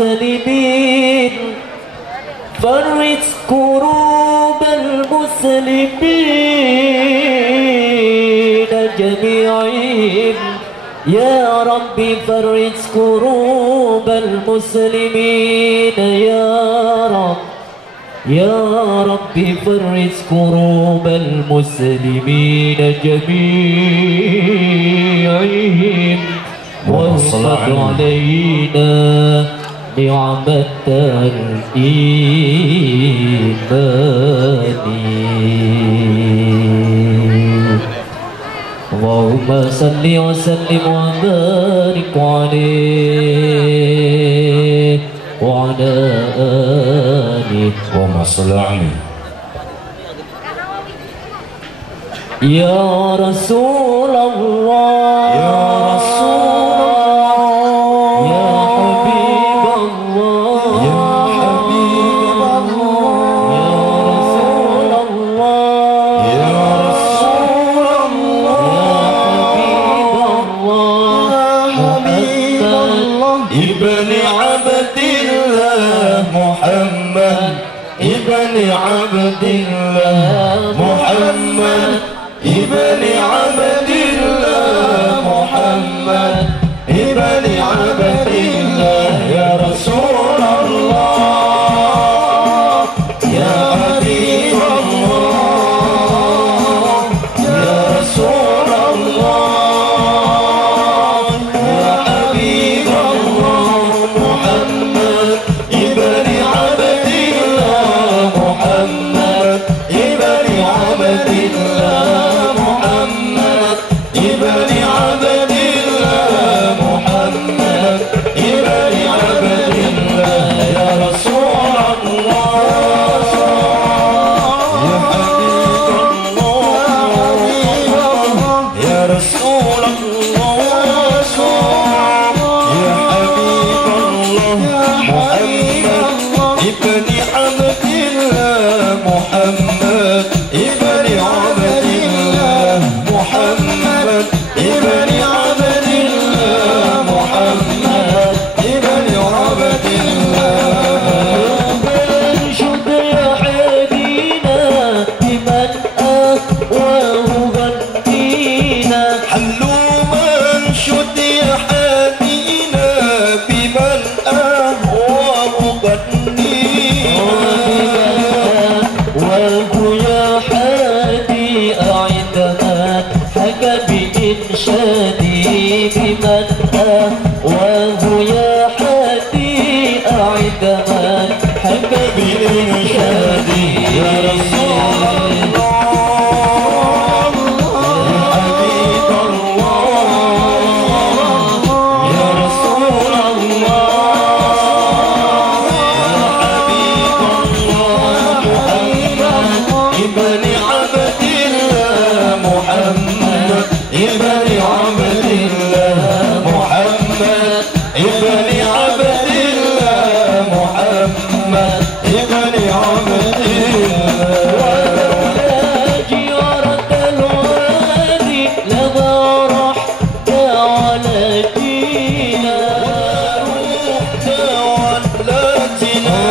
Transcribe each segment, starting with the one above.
المسلمين فرج كروب المسلمين جميعهم يا ربي فرج كروب المسلمين يا ربي فرج كروب المسلمين جميعهم وانصر علينا نعمة الإيمان اللهم صل وسلم وبارك عليه وعلى آله اللهم صل عليه يا رسول الله يا رسول عبد الله محمد ابن عبد الله محمد ابن عبد الله يا رسول الله يا حبيب الله يا رسول الله يا حبيب الله محمد ابن عبد الله محمد ابن عبد الله محمد ابن عبد الله محمد ابن عبد الله يا رسول الله يا حبيب الله يا رسول الله يا حبيب الله محمد ابن عبد الله محمد ابن عبد الله محمد ابن عبد الله محمد ابن عبد الله انشد يا حبينا بمن أهواه غنينا حلوا منشد يا حبينا بمن أهواه غنينا ويا حادي أعدمان حكى بإنشادي بمن وهو يا حادي أعدمان حكى بإنشادي يا رسول الله يا حبيب الله يا رسول الله يا حبيب الله محمد ابن عبد الله محمد ابن عبد الله محمد ابن عبد الله محمد ابن عبد الله جيارة الوادي لما رحت على دينا رحت ولاتنا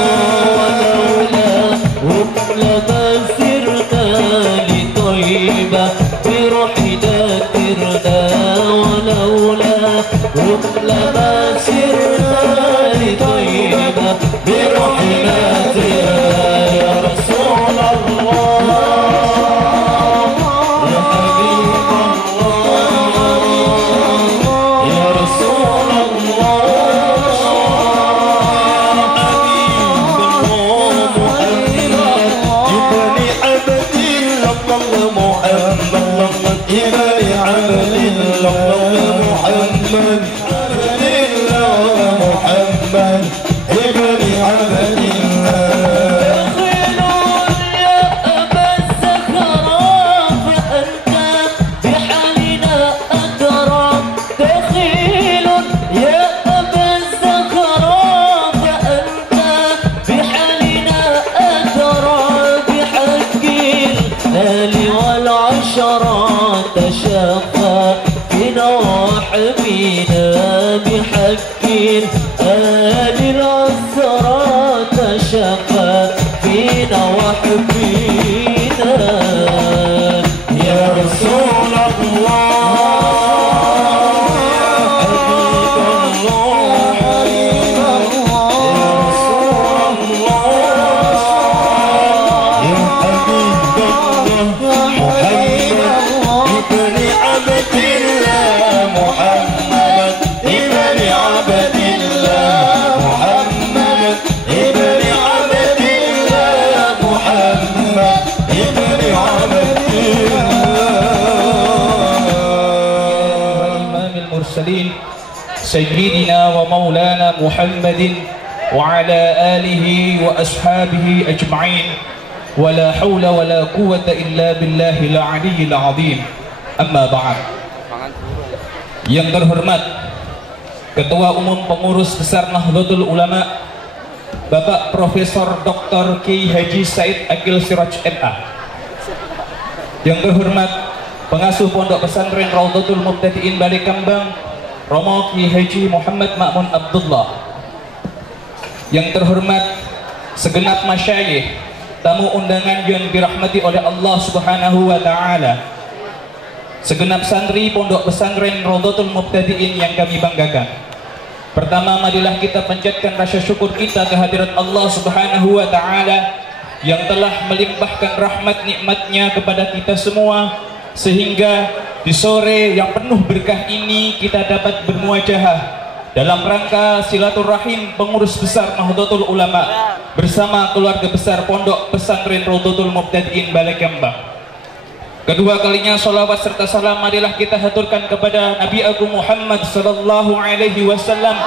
لما سرنا لطيبة برحنا ترنا ولولا لما سرنا لطيبة برحنا ترنا يا رسول الله يا حبيب الله يا رسول الله حبيب الله محمد ابن عبد الله محمد ابن عبد الله محمد عبد الله محمد ابن عبد الله يا أبا الزهراء فأنت بحالنا أدرى دخيل يا أبا الزهراء فأنت بحالنا أدرى بحق الآل والعشرة تشفى بنا وحمينا بحق الآل المرسلين سيدنا ومولانا محمد وعلى آله وأصحابه أجمعين ولا حول ولا قوة إلا بالله العلي العظيم. أما بعد. Yang terhormat Ketua Umum Pengurus Besar Nahdlatul Ulama Bapak Profesor Dr. Kiai Haji Said Akil Siraj MA. Yang terhormat Pengasuh Pondok Pesantren Raudhatul Mubtadiin Balekambang Romo Kiai Haji Muhammad Ma'mun Abdullah. Yang terhormat segenap masyayikh, tamu undangan yang dirahmati oleh Allah Subhanahu wa taala, segenap santri Pondok Pesantren Raudhatul Mubtadiin yang kami banggakan. Pertama, marilah kita panjatkan rasa syukur kita kehadirat Allah Subhanahu wa taala yang telah melimpahkan rahmat nikmatnya kepada kita semua, sehingga di sore yang penuh berkah ini kita dapat bermuajahah dalam rangka silaturahim pengurus besar Nahdlatul Ulama bersama keluarga besar Pondok Pesantren Raudhatul Mubtadiin Balekambang. Kedua kalinya salawat serta salam marilah kita haturkan kepada Nabi Agung Muhammad sallallahu alaihi wasallam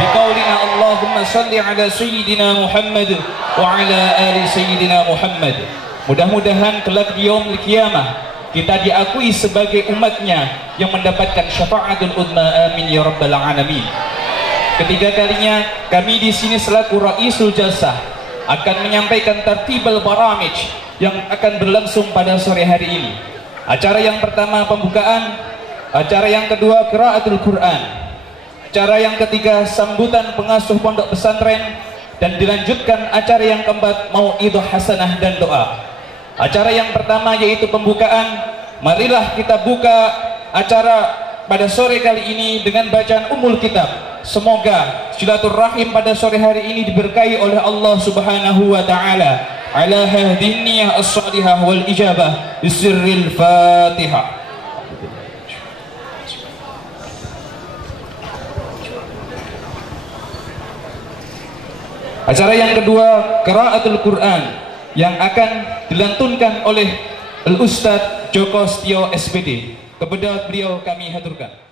biqaulina Allahumma shalli ala sayyidina Muhammad wa ala ali sayyidina Muhammad. Mudah-mudahan kelak di yaumil qiyamah kita diakui sebagai umatnya yang mendapatkan syafaatul uzma, amin ya rabbal alamin. Ketiga kalinya kami di sini selaku Raisul Jalsah akan menyampaikan tartibul baramij yang akan berlangsung pada sore hari ini. Acara yang pertama pembukaan, acara yang kedua qiraatul Quran, acara yang ketiga sambutan pengasuh pondok pesantren, dan dilanjutkan acara yang keempat mau'idhah hasanah dan doa. Acara yang pertama yaitu pembukaan. Marilah kita buka acara pada sore kali ini dengan bacaan Ummul Kitab. Semoga silaturahim pada sore hari ini diberkahi oleh Allah Subhanahu wa taala. Ala hadhihi niyyah as-salihah wal ijabah bisirril Fatihah. Acara yang kedua qiraatul Quran yang akan dilantunkan oleh Al-Ustadz Joko Setio SPD. Kepada beliau kami haturkan.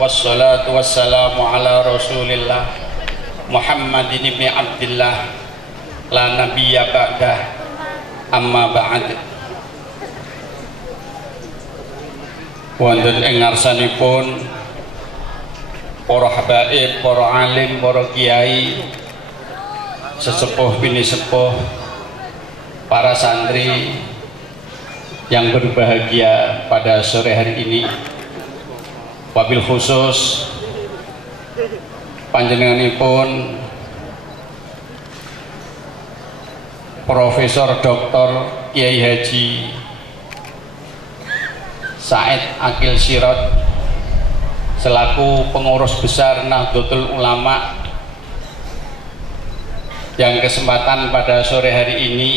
Wassalatu wassalamu ala rasulillah Muhammadin ibn Abdillah la nabiyya ba'dah, amma ba'd. Wonten ing ngarsanipun para habaib, para alim, para kiai, sesepuh bini sepuh, para santri yang berbahagia pada sore hari ini. Wabil khusus panjenenganipun Profesor Dr. Kiai Haji Said Akil Siraj selaku pengurus besar Nahdlatul Ulama yang kesempatan pada sore hari ini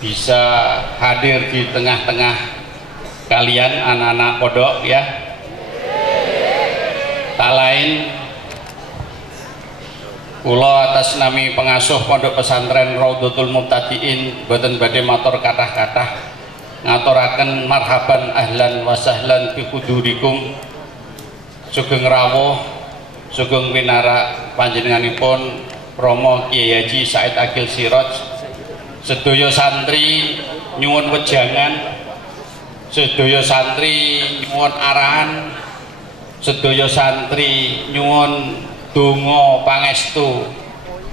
bisa hadir di tengah-tengah kalian anak-anak pondok ya. Tak lain kula atas nami pengasuh Pondok Pesantren Raudhatul Mubtadiin boten badhe matur kathah-kathah, ngaturaken marhaban ahlan wa sahlan bi hudurikum. Sugeng rawuh, sugeng winara panjenenganipun Romo Kiai Haji Said Akil Siraj, sedaya santri nyuwun wejangan, sedaya santri nyuwun arahan, sedaya santri nyuwun donga pangestu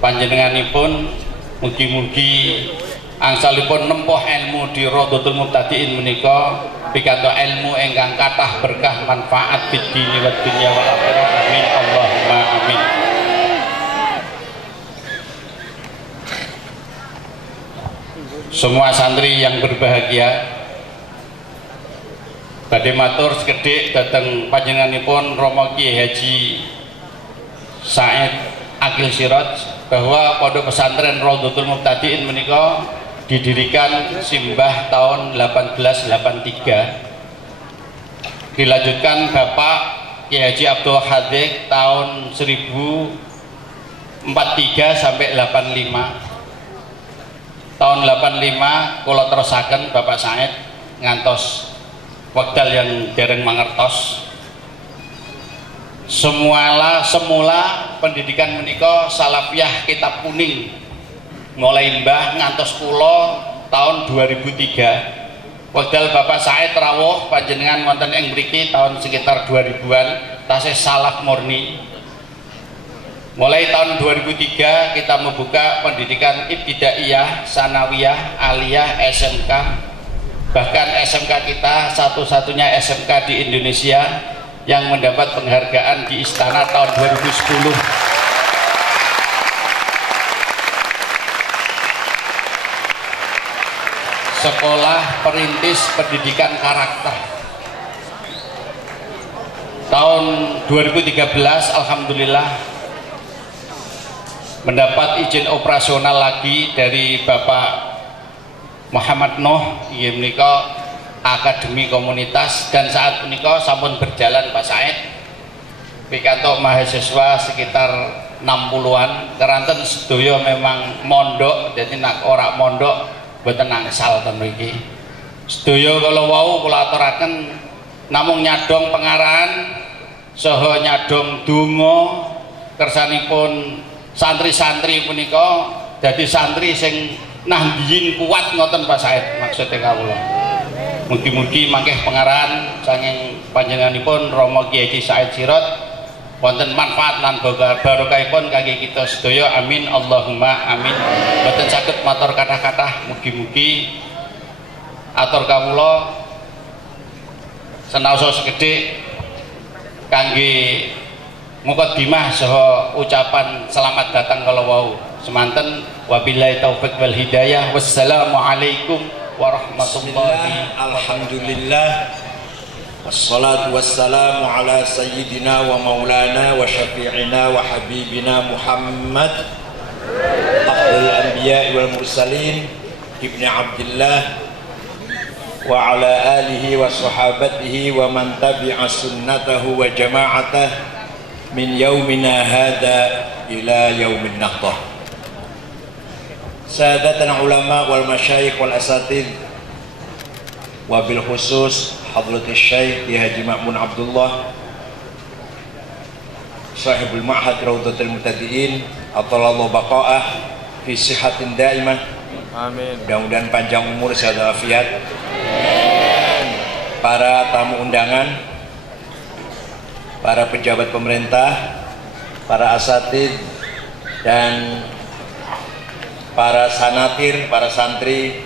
panjenenganipun mugi-mugi angsalipun nempuh ilmu di Raudhatul Mubtadiin menika pikantuk ilmu ingkang kathah berkah manfaat fid dini wad dunya wal akhirah. Amin Allahumma amin. Semua santri yang berbahagia, badhe matur sekedhik dhateng panjenenganipun Rama Kyai Haji Said Akil Siraj bahwa Pondok Pesantren Raudhatul Muqtadiin menika didirikan simbah tahun 1883, dilanjutkan Bapak Kyai Haji Abdul Hadik tahun 1043 sampai 85. Tahun 85 kula terusaken Bapak Said ngantos wekdal yang dereng mangertos. Semula pendidikan menika salafiyah kitab kuning mulai mbah ngantos kula tahun 2003. Wekdal Bapak Said rawuh panjenengan wonten ing mriki tahun sekitar 2000-an tasih salaf murni. Mulai tahun 2003 kita membuka pendidikan ibtidaiyah, sanawiyah, aliyah, SMK. Bahkan SMK kita satu-satunya SMK di Indonesia yang mendapat penghargaan di Istana tahun 2010. Sekolah Perintis Pendidikan Karakter. Tahun 2013 alhamdulillah mendapat izin operasional lagi dari Bapak Muhammad Nuh, inggih menika Akademi Komunitas, dan saat menika sampun berjalan Pak Said pikantuk mahasiswa sekitar 60-an. Keranten sedaya memang mondok, jadi nak ora mondok mboten angsal ten mriki. Sedaya kala wau kula aturaken namung nyadong pengarahan saha nyadong donga kersanipun santri-santri punika dadi santri sing nahdiyin kuat ngoten Pak Said maksudnya kawula. Mugi-mugi mangkeh pengarahan saking panjenenganipun Rama Kyai Haji Said Siraj wonten manfaat lan barokahipun kangge kita sedaya, amin Allahumma amin. Mboten saged matur kathah-kathah, mugi-mugi atur kawula senaosa sekedhik kangge mukadimah saha ucapan selamat datang kala wau. Semanten wabillahi taufik wal hidayah. Wassalamualaikum warahmatullahi wabarakatuh. Alhamdulillah wassalatu wassalamu ala sayyidina wa maulana wa syafi'ina wa habibina Muhammad afdal anbiya wal mursalin ibni Abdillah wa ala alihi wa sahabatihi wa man tabi'a sunnatahu wa jama'atah min yaumina hadha ila yaumin nahdah. Sadatana ulama wal masyayikh wal asatid wabil khusus Hadratus Syekh Kyai Haji Ma'mun Abdullah sahibul ma'had Raudhatul Muqtadiin atallahu baqa'ah fi sihatin daimah, amin. Mudah-mudahan panjang umur sehat walafiat. Para tamu undangan, para pejabat pemerintah, para asatid dan para sanatir, para santri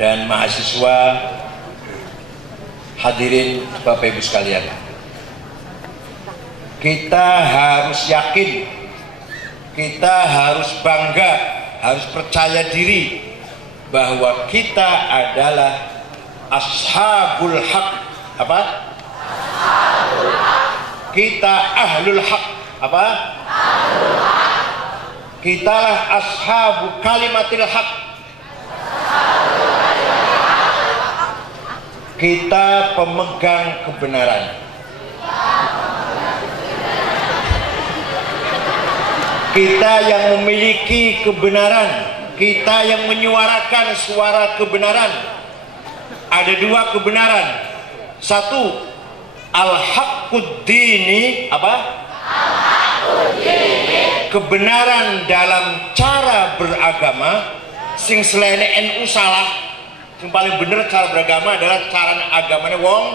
dan mahasiswa, hadirin Bapak Ibu sekalian. Kita harus yakin, kita harus bangga, harus percaya diri bahwa kita adalah ashabul haq. Apa? Ashabul haq. Kita ahlul haq. Apa? Ahlul haq. Kitalah ashabu kalimatil haq. Kita pemegang kebenaran. Kita yang memiliki kebenaran, kita yang menyuarakan suara kebenaran. Ada dua kebenaran. Satu, al-haqqud dini, apa? Al-haqqud dini. Kebenaran dalam cara beragama, sing selain NU salah, yang paling benar cara beragama adalah cara agamanya wong.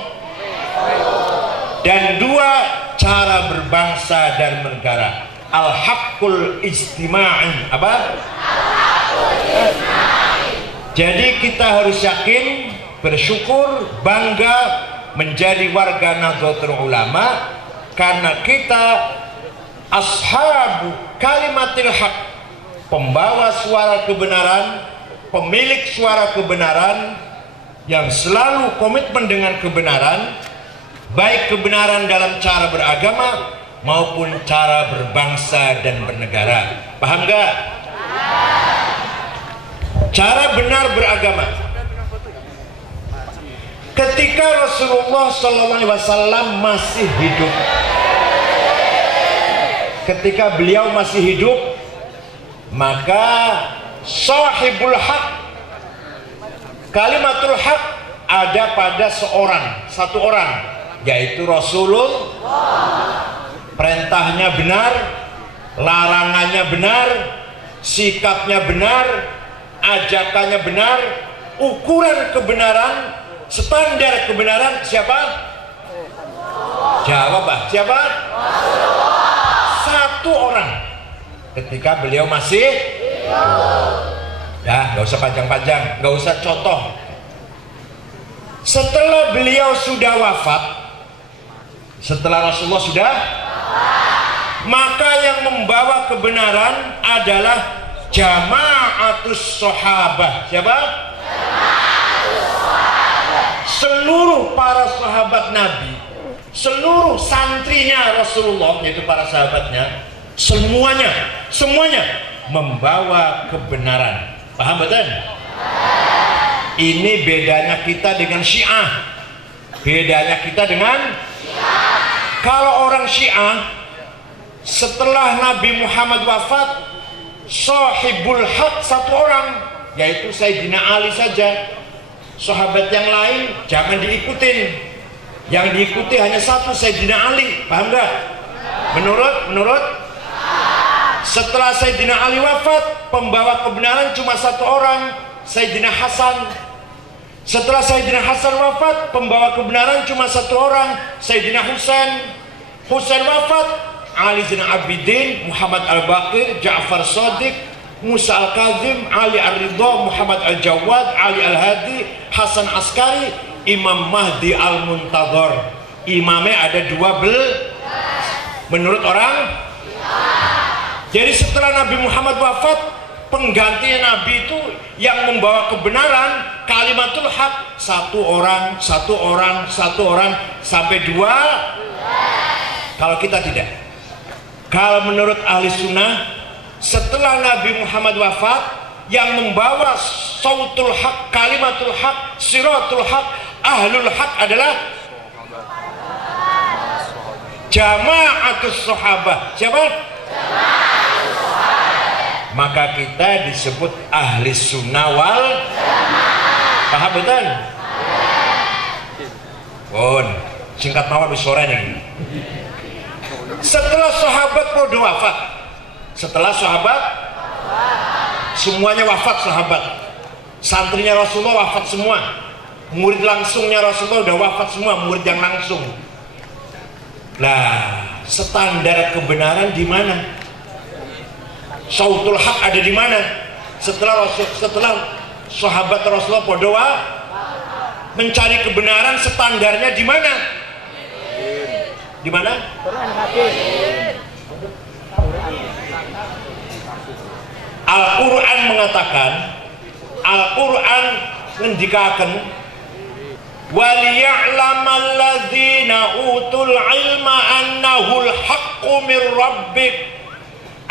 Dan dua, cara berbangsa dan bernegara. Al-haqqul ijtima'i, apa? Al-haqqul ijtima'i. Jadi kita harus yakin, bersyukur, bangga menjadi warga Nahdlatul Ulama karena kita ashabu kalimatil haq, pembawa suara kebenaran, pemilik suara kebenaran yang selalu komitmen dengan kebenaran, baik kebenaran dalam cara beragama maupun cara berbangsa dan bernegara. Paham gak? Cara benar beragama. Ketika Rasulullah SAW masih hidup, ketika beliau masih hidup, maka sahibul haq, kalimatul haq ada pada satu orang, yaitu Rasulullah. Perintahnya benar, larangannya benar, sikapnya benar, ajakannya benar, ukuran kebenaran, standar kebenaran siapa? Jawab, siapa? Satu orang. Ketika beliau masih ya, nggak usah panjang-panjang, nggak usah contoh. Setelah beliau sudah wafat, setelah Rasulullah sudah, maka yang membawa kebenaran adalah jama'atus sahabah. Siapa? Seluruh para sahabat Nabi, seluruh santrinya Rasulullah, yaitu para sahabatnya, semuanya membawa kebenaran. Paham betul? Ini bedanya kita dengan Syiah. Bedanya kita dengan kalau orang Syiah, setelah Nabi Muhammad wafat, sahibul haq satu orang, yaitu Sayyidina Ali saja. Sahabat yang lain jangan diikutin. Yang diikuti hanya satu, Sayyidina Ali. Paham gak? Menurut setelah Sayyidina Ali wafat, pembawa kebenaran cuma satu orang, Sayyidina Hasan. Setelah Sayyidina Hasan wafat, pembawa kebenaran cuma satu orang, Sayyidina Husain. Husain wafat, Ali Zainal Abidin, Muhammad Al-Baqir, Ja'far Shadiq, Musa Al-Kazim, Ali Ar-Ridha, Muhammad Al-Jawad, Ali Al-Hadi, Hasan Askari, Imam Mahdi Al-Muntadhar. Imamnya ada 12 menurut orang. Jadi setelah Nabi Muhammad wafat, penggantinya Nabi itu yang membawa kebenaran, kalimatul haq, satu orang sampai 2. Kalau kita tidak. Kalau menurut ahli sunnah, setelah Nabi Muhammad wafat, yang membawa sautul haq, kalimatul haq, siratul haq, ahlul haq adalah jama'atus sahabah. Siapa? Maka kita disebut ahli sunnah wal paham betul? Bon, singkat mawar sore nih. Setelah sahabat pada wafat, setelah sahabat semuanya wafat, sahabat santrinya Rasulullah wafat semua, murid langsungnya Rasulullah udah wafat semua, murid yang langsung. Nah, standar kebenaran di mana? Sautul haq ada di mana? Setelah sahabat Rasulullah podoa mencari kebenaran, standarnya di mana? Di mana? Al-Quran mengatakan, Al-Quran ngendikaken, waliya'lamal ladzina utul ilma annahul haqqu mir rabbik,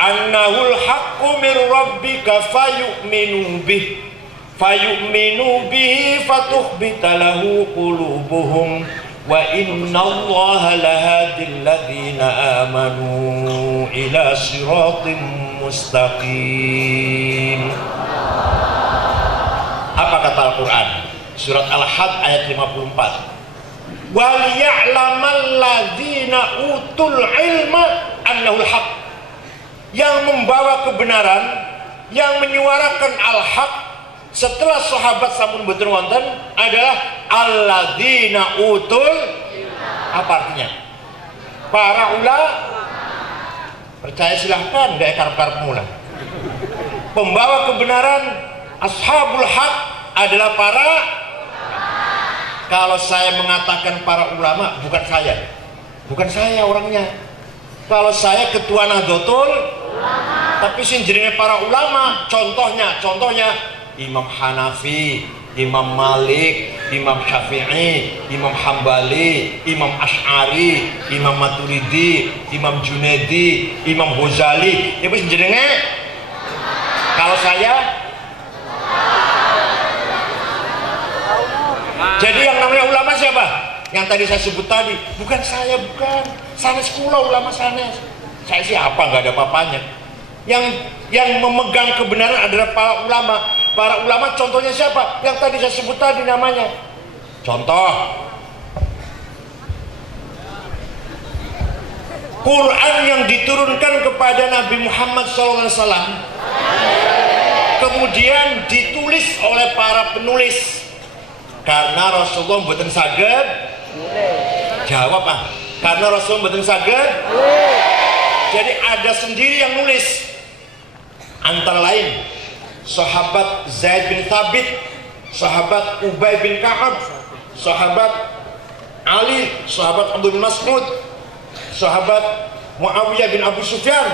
annahul haqqu mir rabbika fayu'minu bihi fatukhbita lahu qulubuhum wa innallaha lahadil ladzina amanu ila siratim mustaqim. Apa kata Al-Quran? Surat Al-Had ayat 54. Waliya'lamal ladzina utul ilma annahul haq. Yang membawa kebenaran, yang menyuarakan al-haq setelah sahabat sampun boten wonten adalah alladzina utul. Apa artinya? Para ulama. Percaya silahkan, gak karep-karep mula. Pembawa kebenaran, ashabul haq adalah para. Kalau saya mengatakan para ulama, bukan saya orangnya. Kalau saya ketua Nahdlatul Ulama, tapi sing jenenge para ulama, contohnya Imam Hanafi, Imam Malik, Imam Syafi'i, Imam Hambali, Imam Asy'ari, Imam Maturidi, Imam Junaidi, Imam Ghazali. Ibu jenenge. Kalau saya, jadi yang namanya ulama siapa? Yang tadi saya sebut tadi, bukan saya, bukan. Sanes kula ulama sanes. Saya siapa? Nggak ada apa-apanya. Yang memegang kebenaran adalah para ulama. Para ulama contohnya siapa? Yang tadi saya sebut tadi namanya. Contoh, Quran yang diturunkan kepada Nabi Muhammad SAW, kemudian ditulis oleh para penulis. Karena Rasulullah mboten saged jawab karena Rasulullah mboten saged. Jadi ada sendiri yang nulis. Antara lain sahabat Zaid bin Thabit, sahabat Ubay bin Ka'ab, sahabat Ali, sahabat Abdul bin Mas'ud, sahabat Muawiyah bin Abu Sufyan.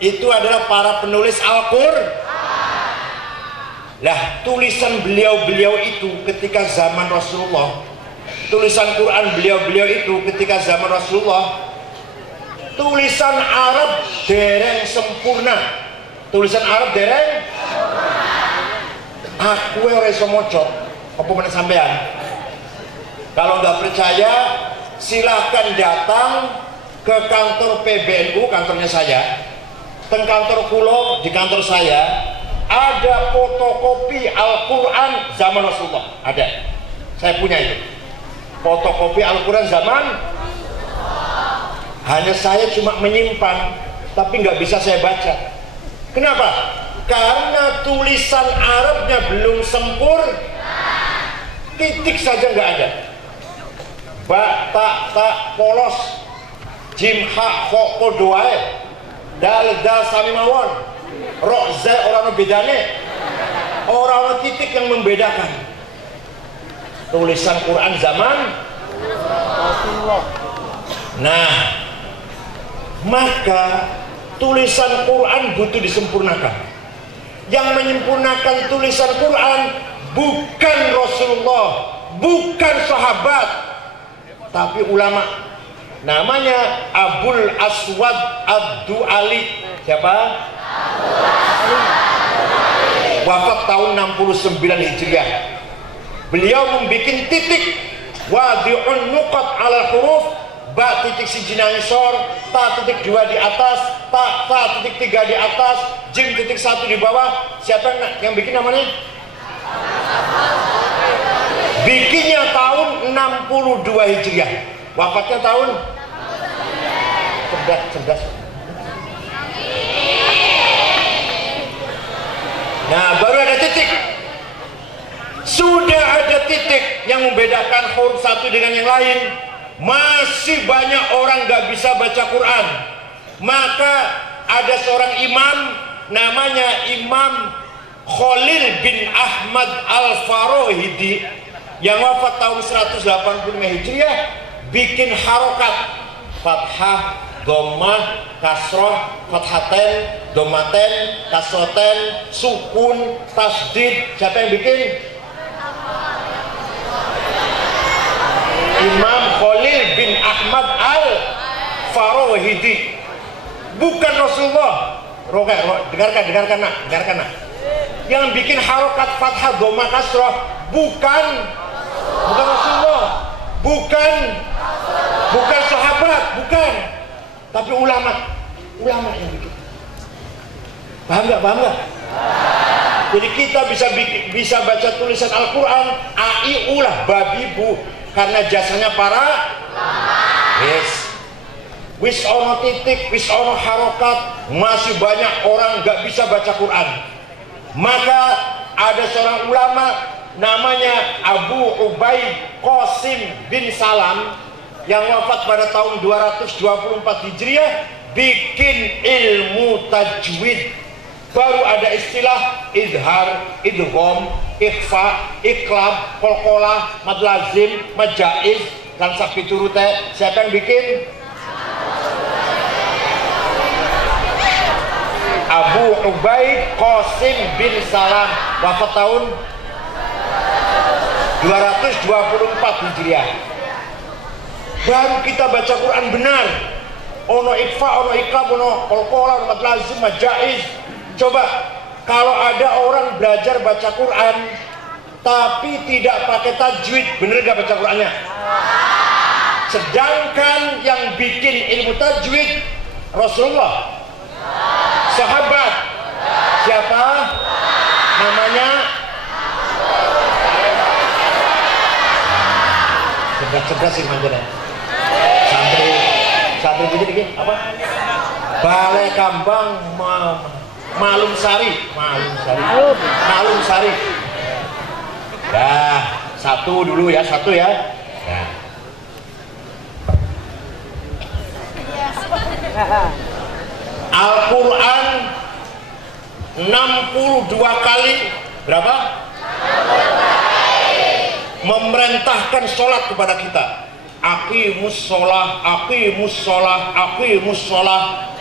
Itu adalah para penulis Al-Qur'an. Lah, tulisan beliau-beliau itu ketika zaman Rasulullah, tulisan Quran beliau-beliau itu ketika zaman Rasulullah, tulisan Arab dereng sempurna. Tulisan Arab dereng. Aku ora iso maca. Apa meneh sampean? Kalau nggak percaya, silahkan datang ke kantor PBNU, kantornya saya. Teng kantor kulo, di kantor saya ada fotokopi Al-Quran zaman Rasulullah. Ada. Saya punya itu. Fotokopi Al-Quran zaman. Hanya saya cuma menyimpan, tapi nggak bisa saya baca. Kenapa? Karena tulisan Arabnya belum sempurna. Titik saja nggak ada. Ba, ta, polos. Jim, ha, kho, kodoae. Dal, sami mawon. Ro, za, orang bedane. Orang titik yang membedakan. Tulisan Quran zaman. Nah, maka tulisan Quran butuh disempurnakan. Yang menyempurnakan tulisan Quran bukan Rasulullah, bukan sahabat, tapi ulama. Namanya Abul Aswad Ad-Du'ali. Siapa? Wafat tahun 69 Hijriah. Beliau membuat titik wadi'un nuqat ala huruf, ba titik siji ngisor, ta titik 2 di atas, ta titik 3 di atas, jim titik 1 di bawah. Siapa yang bikin namanya? Bikinnya tahun 62 Hijriah. Wafatnya tahun cerdas. Nah, baru ada titik. Sudah ada titik yang membedakan huruf satu dengan yang lain. Masih banyak orang gak bisa baca Quran. Maka ada seorang imam namanya Imam Khalil bin Ahmad Al-Farohidi yang wafat tahun 185 Hijriah, bikin harokat fathah, dhammah, kasroh, fathaten, dhammaten, kasroten, sukun, tasdid. Siapa yang bikin? Imam Khalil bin Ahmad Al-Farohidi. Bukan Rasulullah. Dengarkan nak. Yang bikin harokat fathah, dhammah, kasroh bukan Rasulullah, bukan sahabat, bukan, tapi ulama yang bikin. Paham nggak? Jadi kita bisa baca tulisan Al-Quran aiulah babibu karena jasanya para wis ono titik, wis ono harokat, masih banyak orang nggak bisa baca Quran. Maka ada seorang ulama namanya Abu Ubaid Qasim bin Salam yang wafat pada tahun 224 Hijriah, bikin ilmu tajwid. Baru ada istilah izhar, idgham, ikhfa, iqlab, qalqalah, mad lazim, mad jaiz, dan sapiturute. Siapa yang bikin? Abu Ubaid Qasim bin Salam, wafat tahun 224 Hijriah. Baru kita baca Quran benar. Ono ikfa, ono ikab, ono kolkola, ono lazim, majaiz. Coba kalau ada orang belajar baca Quran tapi tidak pakai tajwid, bener gak baca Qurannya? Sedangkan yang bikin ilmu tajwid Rasulullah, sahabat, siapa? Namanya cerdas sih manjana. Santri jadi apa? Balai Kambang Malum Sari. Dah, satu dulu ya, satu ya. Nah. Al-Quran 62 kali berapa? Memerintahkan sholat kepada kita. Aqimus sholah, aqimus sholah, aqimus sholah.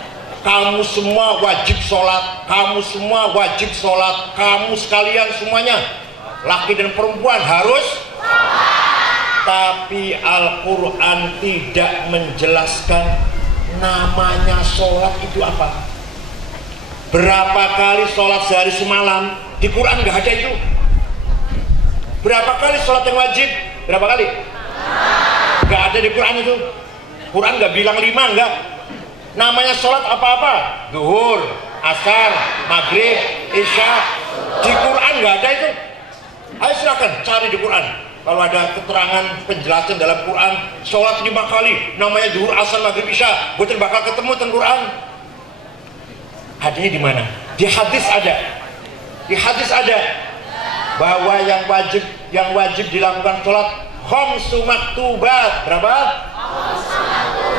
Kamu semua wajib sholat, kamu semua wajib sholat, kamu sekalian semuanya, laki dan perempuan harus. Tapi Al-Quran tidak menjelaskan namanya sholat itu apa. Berapa kali sholat sehari semalam? Di Quran nggak ada itu. Berapa kali sholat yang wajib? Berapa kali? Nggak ada di Quran itu. Quran nggak bilang 5, nggak. Namanya sholat apa-apa? Zuhur, asar, maghrib, isya. Di Quran nggak ada itu. Ayo silakan cari di Quran. Kalau ada keterangan penjelasan dalam Quran sholat 5 kali, namanya zuhur, asar, maghrib, isya, betul bakal ketemu di Quran. Hadisnya di mana? Di hadis ada. Di hadis ada bahwa yang wajib dilakukan sholat khamsu maktubat. Berapa?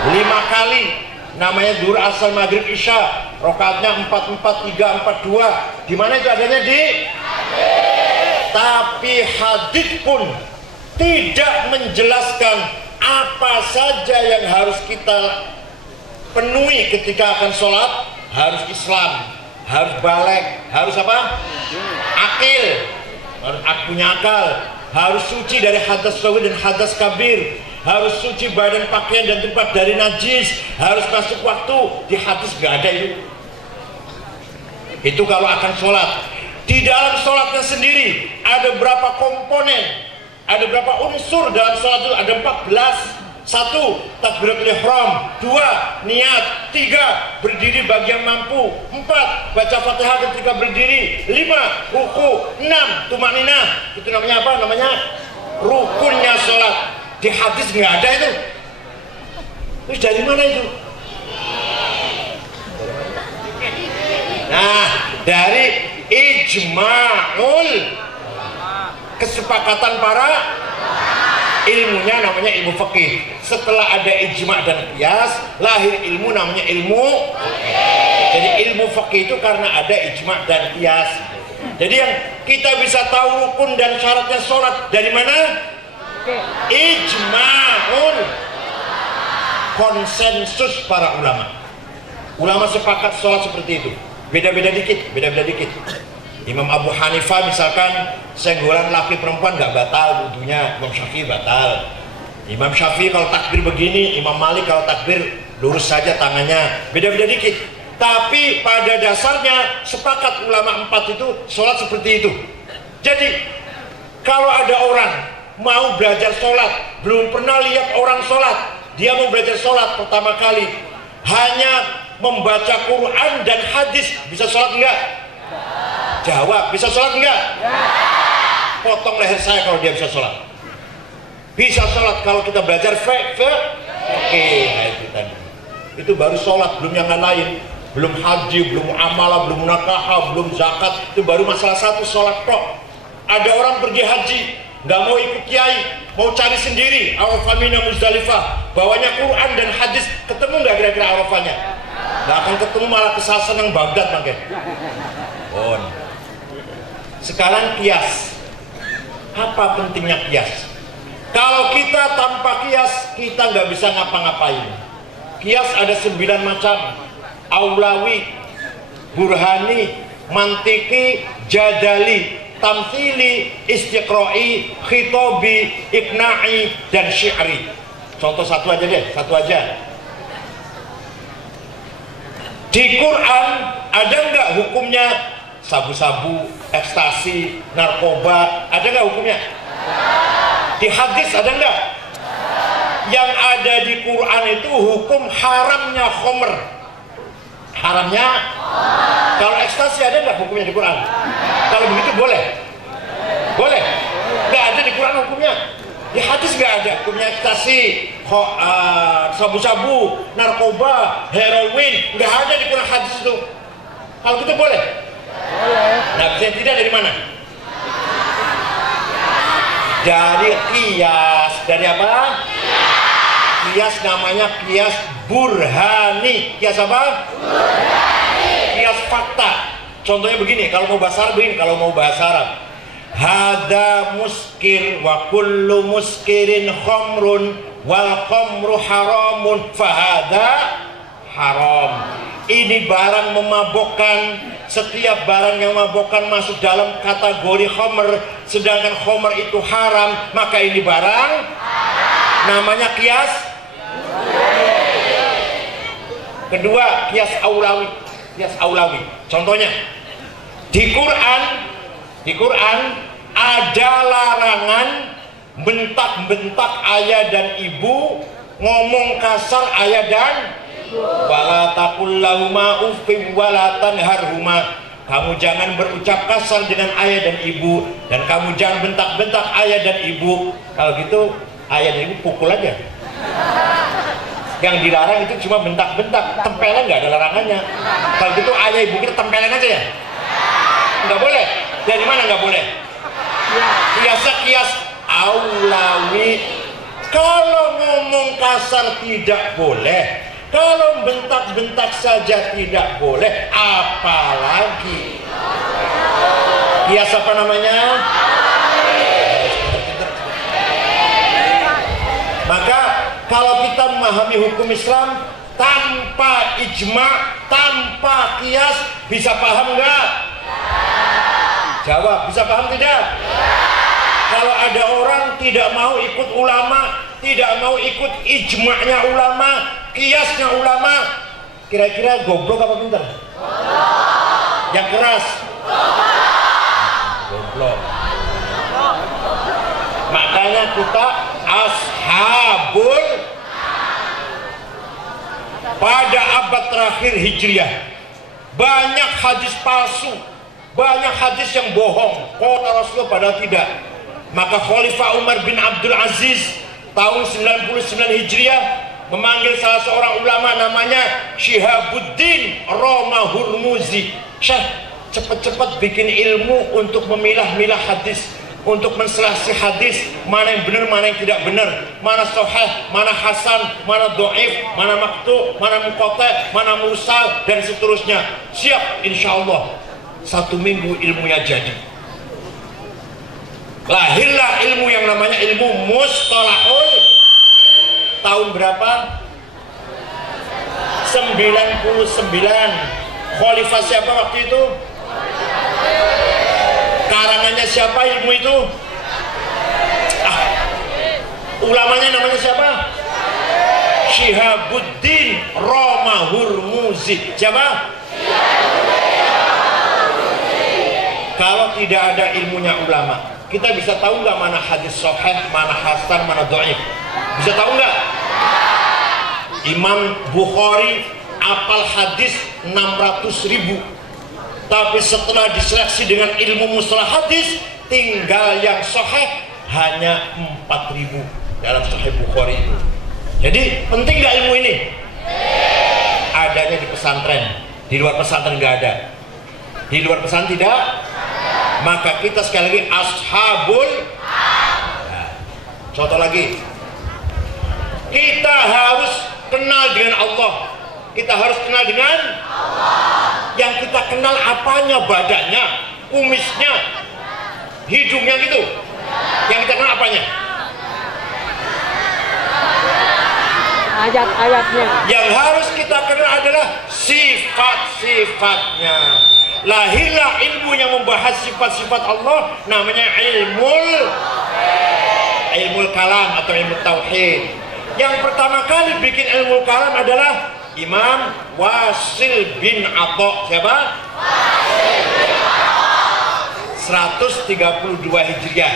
5 kali. Namanya zuhur, asar, maghrib, isya. Rakaatnya 4, 4, 3, 4, 2. Di mana itu adanya? Di hadis. Tapi hadis pun tidak menjelaskan apa saja yang harus kita penuhi ketika akan sholat. Harus Islam, harus balik, harus apa? Akil, harus punya akal, harus suci dari hadas saghir dan hadas kabir, harus suci badan, pakaian dan tempat dari najis, harus masuk waktu. Di hadis gak ada itu. Itu kalau akan sholat. Di dalam sholatnya sendiri ada berapa komponen, ada berapa unsur dalam sholat itu? Ada 14. 1. Takbiratul ihram. 2. Niat. 3. Berdiri bagi yang mampu. 4. Baca Fatihah ketika berdiri. 5. Ruku. 6. Tumaninah. Itu namanya apa? Namanya rukunnya sholat. Di hadis nggak ada itu. Terus dari mana itu? Nah, dari ijma'ul, kesepakatan para ilmunya, namanya ilmu fikih. Setelah ada ijma' dan qiyas, lahir ilmu namanya ilmu. Jadi ilmu fikih itu karena ada ijma' dan qiyas. Jadi yang kita bisa tahu rukun dan syaratnya sholat dari mana? Ijma'un, konsensus para ulama. Ulama sepakat sholat seperti itu. Beda-beda dikit, beda-beda dikit. Imam Abu Hanifah misalkan senggolan laki perempuan nggak batal wudunya, Imam Syafi'i batal. Imam Syafi'i kalau takbir begini, Imam Malik kalau takbir lurus saja tangannya, beda-beda dikit. Tapi pada dasarnya sepakat ulama 4 itu sholat seperti itu. Jadi kalau ada orang mau belajar sholat, belum pernah lihat orang sholat, dia mau belajar sholat pertama kali, hanya membaca Quran dan hadis, bisa sholat enggak? Jawab, bisa sholat enggak? Potong leher saya kalau dia bisa sholat. Bisa sholat kalau kita belajar fiqh. Oke, nah itu tadi. Itu baru sholat, belum yang lain. Belum haji, belum amalah, belum nakah, belum zakat. Itu baru masalah satu, sholat kok. Ada orang pergi haji, nggak mau ikut kiai, mau cari sendiri. Arafah Mina Muzdalifah, bawanya Quran dan hadis. Ketemu nggak kira-kira Arafahnya? Nggak akan ketemu, malah kesasar yang Baghdad makin. Oh. Sekarang kias. Apa pentingnya kias? Kalau kita tanpa kias, kita nggak bisa ngapa-ngapain. Kias ada 9 macam. Aulawi, burhani, mantiki, jadali. tamthili, istiqra'i, khitobi, iqna'i, dan syi'ri. Contoh satu aja deh, satu aja. Di Quran ada nggak hukumnya sabu-sabu, ekstasi, narkoba? Ada nggak hukumnya? Di hadis ada nggak? Yang ada di Quran itu hukum haramnya khomer. Haramnya? Kalau ekstasi ada nggak hukumnya di Quran? Kalau begitu boleh? Boleh? Nggak ada di Quran hukumnya. Di hadis nggak ada hukumnya ekstasi, sabu-sabu, narkoba, heroin. Nggak ada di Quran hadis itu. Kalau gitu boleh? Boleh. Nah, bisa tidak dari mana? Dari kias. Dari apa? Kias namanya kias burhani. Kias apa? Burhani. Kias fakta. Contohnya begini, kalau mau bahasa Arab begini, kalau mau bahasa Arab. Hada muskir wa kullu muskirin khamrun wal khamru haramun fahada haram. Ini barang memabokkan. Setiap barang yang memabokkan masuk dalam kategori khamr, sedangkan khamr itu haram, maka ini barang namanya kias. Kedua, kias aulawi. Kias aulawi. Contohnya di Quran ada larangan bentak-bentak ayah dan ibu, ngomong kasar ayah dan wala taqul lahuma uffin wala tanharhuma. Kamu jangan berucap kasar dengan ayah dan ibu, dan kamu jangan bentak-bentak ayah dan ibu. Kalau gitu ayah dan ibu pukul aja. Yang dilarang itu cuma bentak-bentak, tempelan nggak ada larangannya. Kalau gitu ayah ibu kita tempelan aja ya? Nggak boleh. Dari mana nggak boleh? Kias aulawi. Kalau ngomong kasar tidak boleh, kalau bentak-bentak saja tidak boleh, apalagi kias apa namanya? Maka kalau kita memahami hukum Islam tanpa ijma, tanpa kias, bisa paham nggak? Jawab, bisa paham tidak? Kalau ada orang tidak mau ikut ulama, tidak mau ikut ijma'nya ulama, kiasnya ulama, kira-kira goblok apa pintar? Yang keras? Goblok. Makanya kita ashabul pada abad terakhir Hijriah banyak hadis palsu, banyak hadis yang bohong, qala Rasulullah padahal tidak. Maka Khalifah Umar bin Abdul Aziz tahun 99 Hijriah memanggil salah seorang ulama namanya Syihabuddin Roma Hurmuzi. Syekh, cepat-cepat bikin ilmu untuk memilah-milah hadis, untuk menselasi hadis, mana yang benar, mana yang tidak benar, mana sahih, mana hasan, mana dhaif, mana maqtu, mana munqati, mana mursal, dan seterusnya. Siap, insyaallah 1 minggu ilmunya jadi. Lahirlah ilmu yang namanya ilmu mustalahul. Tahun berapa? 99. Khalifah siapa waktu itu? Karangannya siapa ilmu itu? Ulamanya namanya siapa? Syihabuddin Roma Hurmuzi. Siapa? Kalau tidak ada ilmunya ulama, kita bisa tahu nggak mana hadis sahih, mana hasan, mana dhaif? Bisa tahu nggak? Imam Bukhari apal hadis 600.000, tapi setelah diseleksi dengan ilmu mustalah hadis, tinggal yang sahih hanya 4.000 dalam Sahih Bukhari itu. Jadi penting nggak ilmu ini? Adanya di pesantren, di luar pesantren nggak ada. Di luar pesantren tidak. Maka kita sekali lagi ashabul. Nah, contoh lagi, kita harus kenal dengan Allah. Kita harus kenal dengan Allah. Yang kita kenal apanya? Badannya, kumisnya, hidungnya gitu. Yang kita kenal apanya? ayat-ayatnya. Yang harus kita kenal adalah sifat-sifatnya. Lahirlah ilmu yang membahas sifat-sifat Allah, namanya ilmu kalam atau ilmu tauhid. Yang pertama kali bikin ilmu kalam adalah Imam Wasil bin Atha. Siapa? 132 Hijriah.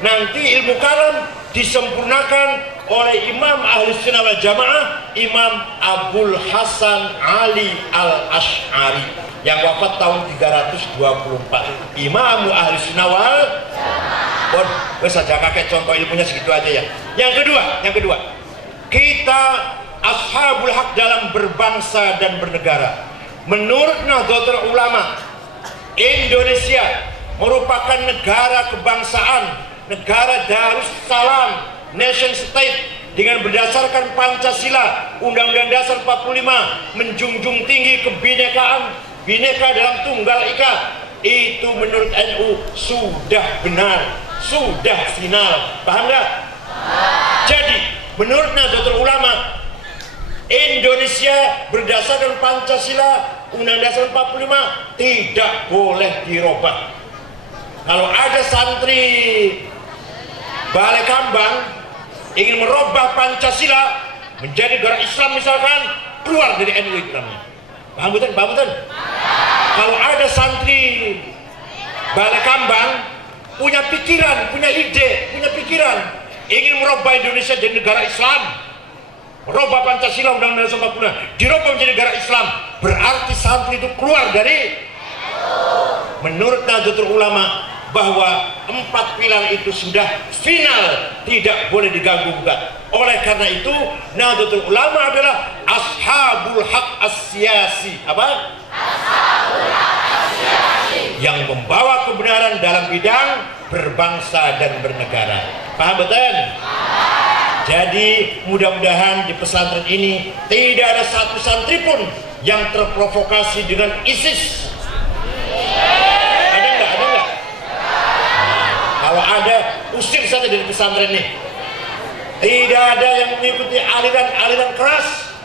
Nanti ilmu kalam disempurnakan oleh Imam Ahlus Sunnah wal Jamaah, Imam Abdul Hasan Ali Al-Asy'ari yang wafat tahun 324. Imam Ahlus Sunnah wal Jamaah. Saja kakek contoh ilmunya segitu aja ya. Yang kedua, kita ashabul haq dalam berbangsa dan bernegara. Menurut Nahdlatul Ulama, Indonesia merupakan negara kebangsaan, negara Darussalam, nation state dengan berdasarkan Pancasila, Undang-Undang Dasar 45, menjunjung tinggi kebinekaan, bineka dalam tunggal ika. Itu menurut NU sudah benar, sudah final. Paham nggak? Jadi menurut Nahdlatul Ulama, Indonesia berdasarkan Pancasila, Undang-Undang Dasar 45 tidak boleh dirubah. Kalau ada santri Balai Kambang ingin merubah Pancasila menjadi negara Islam misalkan, keluar dari NU itu namanya. Paham betul? Paham betul? Kalau ada santri Balai Kambang punya pikiran, punya ide, punya pikiran ingin merubah Indonesia jadi negara Islam, merubah Pancasila, Undang-Undang Dasar 45 dirubah menjadi negara Islam, berarti santri itu keluar dari. Menurut Nahdlatul Ulama, bahwa 4 pilar itu sudah final, tidak boleh diganggu-gugat. Oleh karena itu, Nahdlatul Ulama adalah ashabul haq as-siyasi. Apa? Ashabul haq as-siyasi, yang membawa kebenaran dalam bidang berbangsa dan bernegara. Paham betul? Jadi mudah-mudahan di pesantren ini tidak ada satu santri pun yang terprovokasi dengan ISIS. Kalau ada, usir saja dari pesantren ini. Tidak ada yang mengikuti aliran-aliran keras,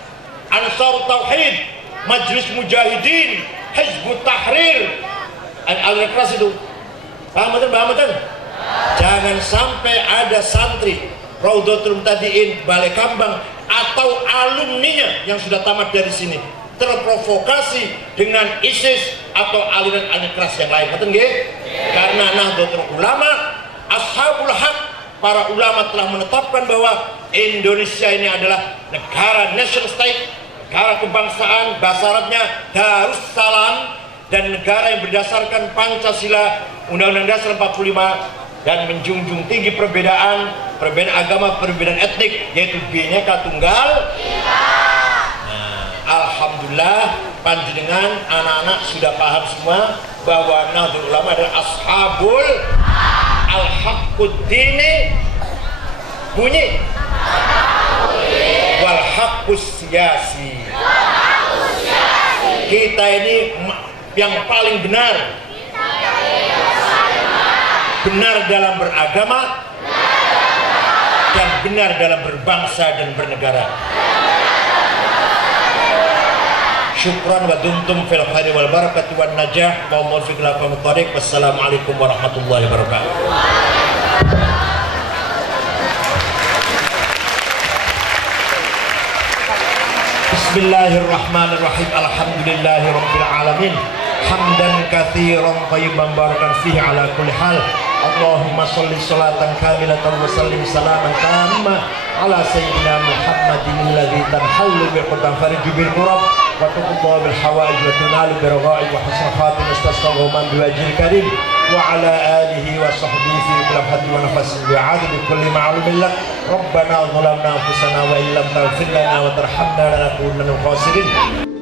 Ansar Tauhid, Majelis Mujahidin, Hizbut Tahrir, aliran keras itu. Paham betul? Paham betul? Jangan sampai ada santri Raudhatul Muhtadiin Balai Kambang atau alumninya yang sudah tamat dari sini terprovokasi dengan ISIS atau aliran-aliran keras yang lain. Betul nggih? Karena Nahdlatul Ulama, ashabul haq, para ulama telah menetapkan bahwa Indonesia ini adalah negara nation state, negara kebangsaan, bahasa Arabnya Darussalam, dan negara yang berdasarkan Pancasila, Undang-Undang Dasar 45, dan menjunjung tinggi perbedaan agama, perbedaan etnik, yaitu Bhinneka Tunggal Ika. Alhamdulillah, panjenengan anak-anak sudah paham semua bahwa Nahdlatul Ulama adalah ashabul al-haqquddini, bunyi wal haqqus siyasi. Kita ini yang paling benar, benar dalam beragama dan benar dalam berbangsa dan bernegara. Syukran wa dumtum fil khairi wal barakati wan najah wa muwaffiq lakum thariq. Wassalamualaikum warahmatullahi wabarakatuh. Bismillahirrahmanirrahim. Alhamdulillahi rabbil alamin. Hamdan katsiran thayyiban barakan fihi ala kulli hal. Allahumma shalli sholatan kamilatan wa sallim salaman tamma ala sayyidina Muhammadin alladzi tanhallu bi qadam farij bil qurab wa tuqda bil hawaij wa tunalu bi raghaib wa husn khatim istasqahu man bi wajhil karim wa ala alihi wa sahbihi fi kulli hadin wa nafasin bi adad kulli ma'lumin lak. Rabbana zalamna anfusana wa illam taghfir lana wa tarhamna lanakunanna minal khasirin.